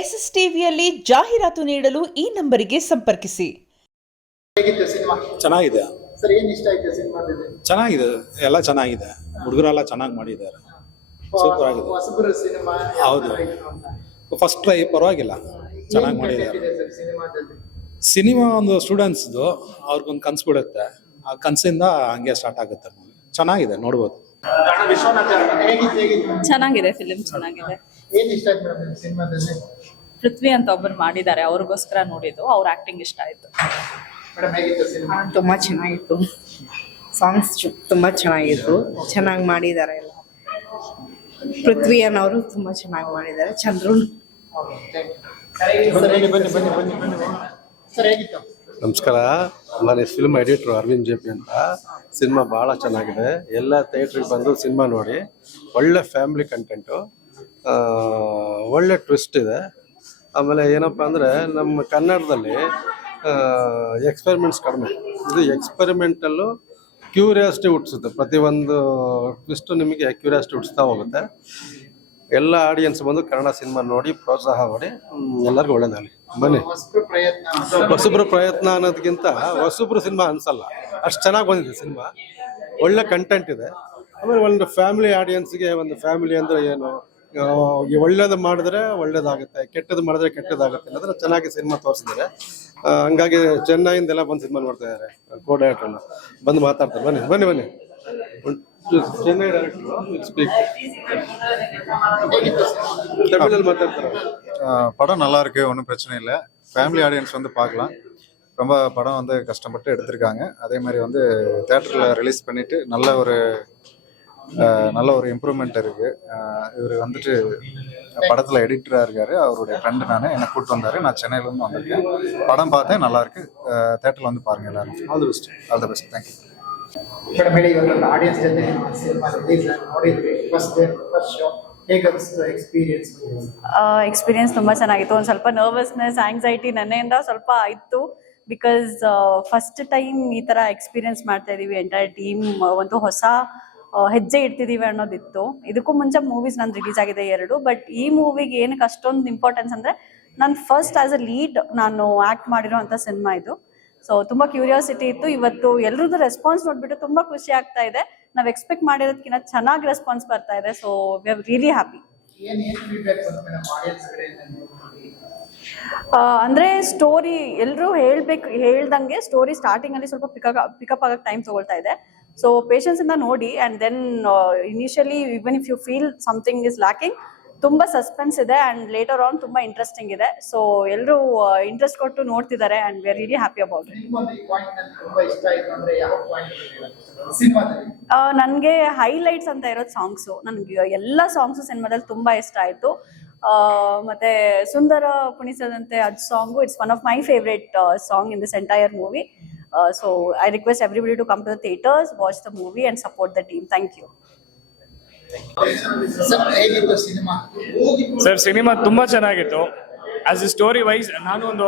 S S ಟಿವಿಯಲ್ಲಿ ಜಾಹೀರಾತು ನೀಡಲು ಈ ನಂಬರಿಗೆ ಸಂಪರ್ಕಿಸಿ. ಹೇಗಿತ್ತು ಸಿನಿಮಾ? ಚೆನ್ನಾಗಿದೆ ಸರ್, ಏನ್ ಇಷ್ಟ ಆಯ್ತು ಸಿನಿಮಾದಲ್ಲಿ? ಚೆನ್ನಾಗಿದೆ, ಎಲ್ಲ ಚೆನ್ನಾಗಿದೆ. ಹುಡುಗರೆಲ್ಲ ಚೆನ್ನಾಗಿ ಮಾಡಿದ್ದಾರೆ. ಸೂಪರ್ ಆಗಿದೆ. ಹೊಸಬರ ಸಿನಿಮಾ ಹೌದು. ಫಸ್ಟ್ ಟ್ರೈ ಪರವಾಗಿಲ್ಲ, ಚೆನ್ನಾಗಿ ಮಾಡಿದ್ದಾರೆ. ಸಿನಿಮಾದಲ್ಲಿ ಸಿನಿಮಾ ಒಂದು ಸ್ಟೂಡೆಂಟ್ಸ್ದು ಅವ್ರಿಗೊಂದು ಕನ್ಸು ಬಿಡುತ್ತೆ. ಆ ಕನಸಿಂದ ಹಂಗೆ ಸ್ಟಾರ್ಟ್ ಆಗುತ್ತೆ. ಚೆನ್ನಾಗಿದೆ, ನೋಡ್ಬೋದು. ವಿಶ್ವನಾಥ್ ಹೇಗಿತ್ತು? ಚೆನ್ನಾಗಿದೆ, ಫಿಲಿಂ ಚೆನ್ನಾಗಿದೆ. ಏನ್ ಇಷ್ಟ ಆಯ್ತು ಮೇಡಮ್ ಸಿನಿಮಾದಲ್ಲಿ? ಪೃಥ್ವಿ ಅಂತ ಒಬ್ಬರು ಮಾಡಿದ್ದಾರೆ, ಅವ್ರಿಗೋಸ್ಕರ ನೋಡಿದ್ದು. ಅವ್ರ ಆಕ್ಟಿಂಗ್ ಇಷ್ಟ ಆಯ್ತು. ಮೇಡಮ್ ಹೇಗಿತ್ತು ಸಿನಿಮಾ? ತುಂಬ ಚೆನ್ನಾಗಿತ್ತು. ಸಾಂಗ್ಸ್ ತುಂಬ ಚೆನ್ನಾಗಿತ್ತು. ಚೆನ್ನಾಗಿ ಮಾಡಿದ್ದಾರೆ ಎಲ್ಲ. ಪೃಥ್ವಿ ಅನ್ನೋರು ತುಂಬ ಚೆನ್ನಾಗಿ ಮಾಡಿದ್ದಾರೆ. ಚಂದ್ರು ಸರ್ ಹೇಗಿತ್ತು? ನಮಸ್ಕಾರ, ನಾನು film editor Arvind J P ಅಂತ. ಸಿನಿಮಾ ಭಾಳ ಚೆನ್ನಾಗಿದೆ. ಎಲ್ಲ ಥಿಯೇಟ್ರಿಗೆ ಬಂದು ಸಿನಿಮಾ ನೋಡಿ. ಒಳ್ಳೆ ಫ್ಯಾಮಿಲಿ ಕಂಟೆಂಟು, ಒಳ್ಳೆ ಟ್ವಿಸ್ಟ್ ಇದೆ. ಆಮೇಲೆ ಏನಪ್ಪ ಅಂದರೆ, ನಮ್ಮ ಕನ್ನಡದಲ್ಲಿ ಎಕ್ಸ್ಪೆರಿಮೆಂಟ್ಸ್ ಕಡಿಮೆ. ಇದು ಎಕ್ಸ್ಪೆರಿಮೆಂಟಲ್ಲು ಕ್ಯೂರಿಯಾಸಿಟಿ ಹುಟ್ಟಿಸುತ್ತೆ. ಪ್ರತಿಯೊಂದು ಟ್ವಿಸ್ಟು ನಿಮಗೆ ಕ್ಯೂರಿಯಾಸಿಟಿ ಹುಟ್ಟಿಸ್ತಾ ಹೋಗುತ್ತೆ. ಎಲ್ಲ ಆಡಿಯನ್ಸ್ ಬಂದು ಕನ್ನಡ ಸಿನಿಮಾ ನೋಡಿ ಪ್ರೋತ್ಸಾಹ ಮಾಡಿ. ಎಲ್ಲರಿಗೂ ಒಳ್ಳೇದಾಗಲಿ. ಬನ್ನಿ. ಹೊಸಬ್ರ ಪ್ರಯತ್ನ ಅನ್ನೋದಕ್ಕಿಂತ ಹೊಸಬ್ರು ಸಿನಿಮಾ ಅನ್ಸಲ್ಲ, ಅಷ್ಟು ಚೆನ್ನಾಗಿ ಬಂದಿದೆ ಸಿನಿಮಾ. ಒಳ್ಳೆ ಕಂಟೆಂಟ್ ಇದೆ. ಆಮೇಲೆ ಒಂದು ಫ್ಯಾಮಿಲಿ ಆಡಿಯನ್ಸ್ಗೆ, ಒಂದು ಫ್ಯಾಮಿಲಿ ಅಂದರೆ ಏನು, ಒಳ್ಳೇದು ಮಾಡಿದ್ರೆ ಒಳ್ಳೇದಾಗುತ್ತೆ, ಕೆಟ್ಟದ್ದು ಮಾಡಿದ್ರೆ ಕೆಟ್ಟದಾಗುತ್ತೆ ಅನ್ನೋದ್ರ ಚೆನ್ನಾಗಿ ಸಿನಿಮಾ ತೋರಿಸಿದ್ದಾರೆ. ಹಂಗಾಗಿ ಚೆನ್ನೈಯಿಂದೆಲ್ಲ ಬಂದು ಸಿನಿಮಾ ನೋಡ್ತಾ ಇದ್ದಾರೆ. ಕೋ ಡೈರೆಕ್ಟರ್ನ ಬಂದು ಮಾತಾಡ್ತಾರೆ. ಬನ್ನಿ ಬನ್ನಿ ಬನ್ನಿ. ಚೆನ್ನೈ ಡೈರೆಕ್ಟರ್ ಸ್ಪೀಕ್ தமிழில் மாத்தாடுறாங்க. படம் நல்லா இருக்கு, ஒன்றும் பிரச்சனை இல்லை. ஃபேமிலி ஆடியன்ஸ் வந்து பார்க்கலாம். ரொம்ப படம் வந்து கஷ்டப்பட்டு எடுத்திருக்காங்க. அதே மாதிரி வந்து தேட்டரில் ரிலீஸ் பண்ணிட்டு நல்ல ஒரு இம்ப்ரூவ்மெண்ட் இருக்கு. இவர் வந்துட்டு படத்தில் எடிட்டராக இருக்காரு. அவருடைய ஃப்ரெண்டு நான், என்னை கூப்பிட்டு வந்தார். நான் சென்னையிலேருந்து வந்திருக்கேன். படம் பார்த்தேன், நல்லா இருக்கு. தேட்டரில் வந்து பாருங்க எல்லாரும். All the best. All the best. Thank you. Madam ಹೇಳಿ, ಇವತ್ತು ಆಡಿಯನ್ಸ್ ಜೊತೆ ಸಿನಿಮಾ ರಿಲೀಸ್ ನೋಡಿದ್ವಿ. ಫಸ್ಟ್ ಶೋ ಹೇಗನ್ನಿಸ್ತು ಎಕ್ಸ್ಪೀರಿಯನ್ಸ್? ಎಕ್ಸ್ಪೀರಿಯನ್ಸ್ ತುಂಬ ಚೆನ್ನಾಗಿತ್ತು. ಒಂದು ಸ್ವಲ್ಪ ನರ್ವಸ್ನೆಸ್, ಆಂಗ್ಸೈಟಿ ನನ್ನೆಯಿಂದ ಸ್ವಲ್ಪ ಇತ್ತು. ಬಿಕಾಸ್ ಫಸ್ಟ್ ಟೈಮ್ ಈ ಥರ ಎಕ್ಸ್ಪೀರಿಯನ್ಸ್ ಮಾಡ್ತಾ ಇದ್ದೀವಿ. ಎಂಟೈರ್ ಟೀಮ್ ಒಂದು ಹೊಸ ಹೆಜ್ಜೆ ಇಡ್ತಿದ್ದೀವಿ ಅನ್ನೋದಿತ್ತು. ಇದಕ್ಕೂ ಮುಂಚೆ ಮೂವೀಸ್ ನಂದು ರಿಲೀಸ್ ಆಗಿದೆ 2. ಬಟ್ ಈ ಮೂವಿಗೆ ಏನಕ್ಕೆ ಅಷ್ಟೊಂದು ಇಂಪಾರ್ಟೆನ್ಸ್ ಅಂದರೆ, ನಾನು ಫಸ್ಟ್ ಆ್ಯಸ್ ಅ ಲೀಡ್ ನಾನು ಆ್ಯಕ್ಟ್ ಮಾಡಿರೋ ಅಂಥ ಸಿನಿಮಾ ಇದು. ಸೊ ತುಂಬ ಕ್ಯೂರಿಯಾಸಿಟಿ ಇತ್ತು. ಇವತ್ತು ಎಲ್ರದ್ದು ರೆಸ್ಪಾನ್ಸ್ ನೋಡ್ಬಿಟ್ಟು ತುಂಬ ಖುಷಿ ಆಗ್ತಾ ಇದೆ. ನಾವು ಎಕ್ಸ್ಪೆಕ್ಟ್ ಮಾಡಿರೋದಕ್ಕಿಂತ ಚೆನ್ನಾಗಿ ರೆಸ್ಪಾನ್ಸ್ ಬರ್ತಾ ಇದೆ. So we are really happy. ಅಂದರೆ ಸ್ಟೋರಿ ಎಲ್ಲರೂ ಹೇಳ್ದಂಗೆ ಸ್ಟೋರಿ ಸ್ಟಾರ್ಟಿಂಗಲ್ಲಿ ಸ್ವಲ್ಪ ಪಿಕಪ್ ಆಗಕ್ಕೆ ಟೈಮ್ ತೊಗೊಳ್ತಾ ಇದೆ. ಸೊ ಪೇಷನ್ಸಿಂದ ನೋಡಿ. And then initially even if you feel something is lacking, ತುಂಬ ಸಸ್ಪೆನ್ಸ್ ಇದೆ. ಆ್ಯಂಡ್ ಲೇಟರ್ ಆನ್ ತುಂಬ ಇಂಟ್ರೆಸ್ಟಿಂಗ್ ಇದೆ. ಸೊ ಎಲ್ಲರೂ ಇಂಟ್ರೆಸ್ಟ್ ಕೊಟ್ಟು ನೋಡ್ತಿದ್ದಾರೆ. And we are really happy about it. ನನಗೆ ಹೈಲೈಟ್ಸ್ ಅಂತ ಇರೋದು ಸಾಂಗ್ಸು. ನನಗೆ ಎಲ್ಲ ಸಾಂಗ್ಸು ಸಿನಿಮಾದಲ್ಲಿ ತುಂಬ ಇಷ್ಟ ಆಯಿತು. ಮತ್ತು ಸುಂದರ ಪುಣಿಸದಂತೆ ಅದು song, it's one of my favourite song in this entire movie. So I request everybody to come to the theaters, watch the movie and support the team. Thank you. Sir, cinema ತುಂಬಾ ಚೆನ್ನಾಗಿತ್ತು. As a story wise ನಾನು ಒಂದು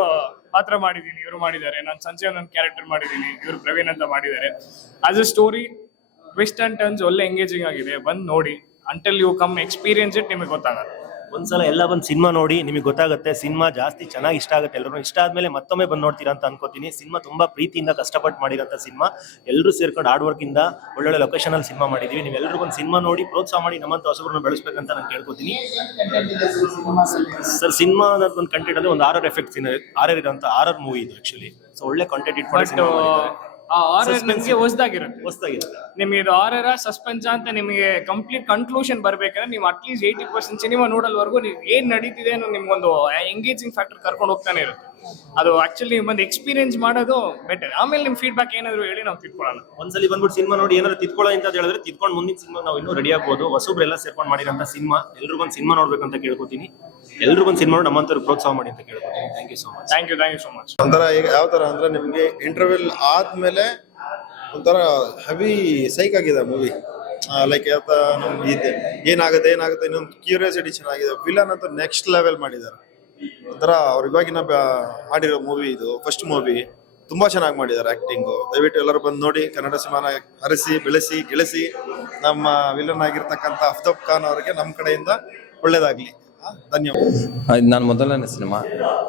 ಪಾತ್ರ ಮಾಡಿದ್ದೀನಿ, ಇವರು ಮಾಡಿದ್ದಾರೆ. ನಾನು ಸಂಜಯ್ ನನ್ನ ಕ್ಯಾರೆಕ್ಟರ್ ಮಾಡಿದ್ದೀನಿ, ಇವರು ಪ್ರವೀಣ್ ಅಂತ ಮಾಡಿದ್ದಾರೆ. As a story twist and turns ಒಳ್ಳೆ ಎಂಗೇಜಿಂಗ್ ಆಗಿದೆ. ಬಂದು ನೋಡಿ. Until you come experience it, ನಿಮಗೆ ಗೊತ್ತಾಗಲ್ಲ. ಒಂದ್ಸಲ ಎಲ್ಲ ಬಂದು ಸಿನಿಮಾ ನೋಡಿ, ನಿಮಗೆ ಗೊತ್ತಾಗುತ್ತೆ. ಸಿನಿಮಾ ಜಾಸ್ತಿ ಚೆನ್ನಾಗಿ ಇಷ್ಟ ಆಗುತ್ತೆ. ಎಲ್ಲರೂ ಇಷ್ಟ ಆದ್ಮೇಲೆ ಮತ್ತೊಮ್ಮೆ ಬಂದು ನೋಡ್ತೀರಾ ಅಂತ ಅನ್ಕೋತೀನಿ. ಸಿನಿಮಾ ತುಂಬಾ ಪ್ರೀತಿಯಿಂದ ಕಷ್ಟಪಟ್ಟು ಮಾಡಿರೋಂಥ ಸಿನಿಮಾ. ಎಲ್ಲರೂ ಸೇರ್ಕೊಂಡು ಹಾರ್ಡ್ ವರ್ಕ್ ಇಂದ ಒಳ್ಳೊಳ್ಳೆ ಲೊಕೇಶನ್ ಅಲ್ಲಿ ಸಿನಿಮಾ ಮಾಡಿದೀವಿ. ನೀವೆಲ್ಲರೂ ಒಂದು ಸಿನಿಮಾ ನೋಡಿ ಪ್ರೋತ್ಸಾಹ ಮಾಡಿ ನಮ್ಮಂತ ಹೊಸಬ್ರನ್ನ ಬೆಳೆಸ್ಬೇಕಂತ ನಾನು ಕೇಳ್ಕೊತೀನಿ. ಸರ್, ಸಿನಿಮಾ ಅನ್ನೋದು ಒಂದು ಕಂಟೆಂಟ್ ಅಂದ್ರೆ ಒಂದು ಆರರ್ ಎಫೆಕ್ಟ್, ಆರರ್ ಇರೋಂಥ ಆರರ್ ಮೂವಿ ಇದು ಆಕ್ಚುಲಿ. ಸೊ ಒಳ್ಳೆ ಕಂಟೆಂಟ್ ಇಟ್ಕೊಂಡು ನಿಮಗೆ ಹೊಸದಾಗಿರುತ್ತೆ. ನಿಮಗೆ ಇದು ಆರರ ಸಸ್ಪೆನ್ಸ್ ಅಂತ ನಿಮಗೆ ಕಂಪ್ಲೀಟ್ ಕನ್ಕ್ಲೂಷನ್ ಬರ್ಬೇಕಂದ್ರೆ ನೀವು ಅಟ್ಲೀಸ್ಟ್ 80% ಸಿನಿಮಾ ನೋಡಲ್ವರೆಗೂ ನೀವು ಏನ್ ನಡೀತಿದೆ ಅನ್ನೋ ನಿಮ್ಗೊಂದು ಎಂಗೇಜಿಂಗ್ ಫ್ಯಾಕ್ಟರ್ ಕರ್ಕೊಂಡು ಹೋಗ್ತಾನೆ ಇರುತ್ತೆ. ಅದು ಆಕ್ಚುಲಿ ಒಂದು ಎಕ್ಸ್ಪೀರಿಯನ್ಸ್ ಮಾಡೋದು ಬೆಟರ್. ಆಮೇಲೆ ನಿಮ್ ಫೀಡ್ಬ್ಯಾಕ್ ಏನಾದ್ರು ಹೇಳಿ ನಾವು ತಿಳ್ಕೊಳ್ಳೋಣ. ಒಂದ್ಸಲಿ ಬಂದ್ಬಿಟ್ಟು ಸಿನಿಮಾ ನೋಡಿ ಏನಾದ್ರು ತಿಳ್ಕೊಳ್ಳೋ ಅಂತ ಹೇಳಿದ್ರೆ ತಿಳ್ಕೊಂಡು ಮುಂದಿನ ಸಿನಿಮಾ ನಾವು ಇನ್ನೂ ರೆಡಿ ಆಗ್ಬೋದು. ಹೊಸಬ್ರೆಲ್ಲ ಸೇರ್ಕೊಂಡು ಮಾಡಿರೋಂಥ ಸಿನಿಮಾ. ಎಲ್ರಿಗೂ ಒಂದು ಸಿನಿಮಾ ನೋಡ್ಬೇಕಂತ ಕೇಳ್ಕೊತೀನಿ. ಎಲ್ರಿಗೂ ಒಂದು ಸಿನಿಮಾ ನೋಡಿ ನಮ್ಮಂತವ್ರು ಪ್ರೋತ್ಸಾಹ ಮಾಡಿ ಅಂತ ಕೇಳ್ಕೊತೀನಿ. Thank you so much. ಒಂಥರ ಯಾವ ತರ ಅಂದ್ರೆ, ನಿಮಗೆ ಇಂಟರ್ವೆಲ್ ಆದ್ಮೇಲೆ ಒಂಥರ ಹೆವಿ ಸೈಕ್ ಆಗಿದೆ ಮೂವಿ. ಲೈಕ್ ನಮ್ಗೆ ಏನಾಗುತ್ತೆ ಇನ್ನೊಂದು ಕ್ಯೂರಿಯಾಸಿಟಿ ಚೆನ್ನಾಗಿದೆ. ವಿಲನ್ ಅಂತ ನೆಕ್ಸ್ಟ್ ಲೆವೆಲ್ ಮಾಡಿದ್ದಾರೆ. ಒಂಥರ ಅವ್ರು ಇವಾಗಿನ ಮಾಡಿರೋ ಮೂವಿ ಇದು, ಫಸ್ಟ್ ಮೂವಿ. ತುಂಬಾ ಚೆನ್ನಾಗಿ ಮಾಡಿದ್ದಾರೆ ಆಕ್ಟಿಂಗು. ದಯವಿಟ್ಟು ಎಲ್ಲರೂ ಬಂದು ನೋಡಿ. ಕನ್ನಡ ಸಿನಿಮಾನ ಹರಿಸಿ ಬೆಳೆಸಿ ಗೆಳಿಸಿ. ನಮ್ಮ ವಿಲನ್ ಆಗಿರ್ತಕ್ಕಂಥ ಅಫ್ತಾಬ್ ಖಾನ್ ಅವರಿಗೆ ನಮ್ಮ ಕಡೆಯಿಂದ ಒಳ್ಳೇದಾಗ್ಲಿ. ಧನ್ಯವಾದ. ಇದು ನಾನು ಮೊದಲನೇ ಸಿನಿಮಾ.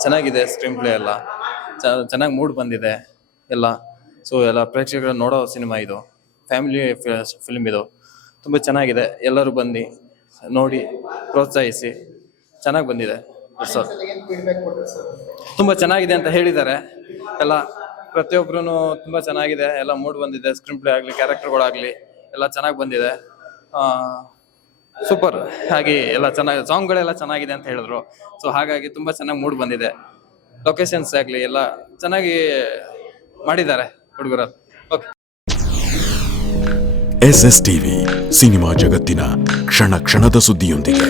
ಚೆನ್ನಾಗಿದೆ ಸ್ಕ್ರೀನ್ ಪ್ಲೇ ಎಲ್ಲ ಚೆನ್ನಾಗಿ ಮೂಡ್ ಬಂದಿದೆ ಎಲ್ಲ. ಸೊ ಎಲ್ಲ ಪ್ರೇಕ್ಷಕರು ನೋಡೋ ಸಿನಿಮಾ ಇದು, ಫ್ಯಾಮಿಲಿ ಫಿಲ್ಮ್ ಇದು. ತುಂಬ ಚೆನ್ನಾಗಿದೆ, ಎಲ್ಲರೂ ಬಂದು ನೋಡಿ ಪ್ರೋತ್ಸಾಹಿಸಿ. ಚೆನ್ನಾಗಿ ಬಂದಿದೆ ಸರ್, ಏನು ಫೀಡ್ಬ್ಯಾಕ್ ಕೊಟ್ಟರು ಸರ್? ತುಂಬ ಚೆನ್ನಾಗಿದೆ ಅಂತ ಹೇಳಿದ್ದಾರೆ ಎಲ್ಲ. ಪ್ರತಿಯೊಬ್ಬರೂ ತುಂಬ ಚೆನ್ನಾಗಿದೆ, ಎಲ್ಲ ಮೂಡ್ ಬಂದಿದೆ. ಸ್ಕ್ರೀನ್ ಪ್ಲೇ ಆಗಲಿ, ಕ್ಯಾರೆಕ್ಟರ್ಗಳಾಗಲಿ ಎಲ್ಲ ಚೆನ್ನಾಗಿ ಬಂದಿದೆ. ಸೂಪರ್ ಹಾಗೆ ಎಲ್ಲ ಚೆನ್ನಾಗಿ, ಸಾಂಗ್ಗಳೆಲ್ಲ ಚೆನ್ನಾಗಿದೆ ಅಂತ ಹೇಳಿದ್ರು. ಸೊ ಹಾಗಾಗಿ ತುಂಬ ಚೆನ್ನಾಗಿ ಮೂಡ್ ಬಂದಿದೆ. ಲೊಕೇಶನ್ಸ್ ಆಗಲಿ ಎಲ್ಲ ಚೆನ್ನಾಗಿ ಮಾಡಿದ್ದಾರೆ ಹುಡುಗರು. ಓಕೆ. SS ಟಿವಿ, ಸಿನಿಮಾ ಜಗತ್ತಿನ ಕ್ಷಣ ಕ್ಷಣದ ಸುದ್ದಿಯೊಂದಿಗೆ.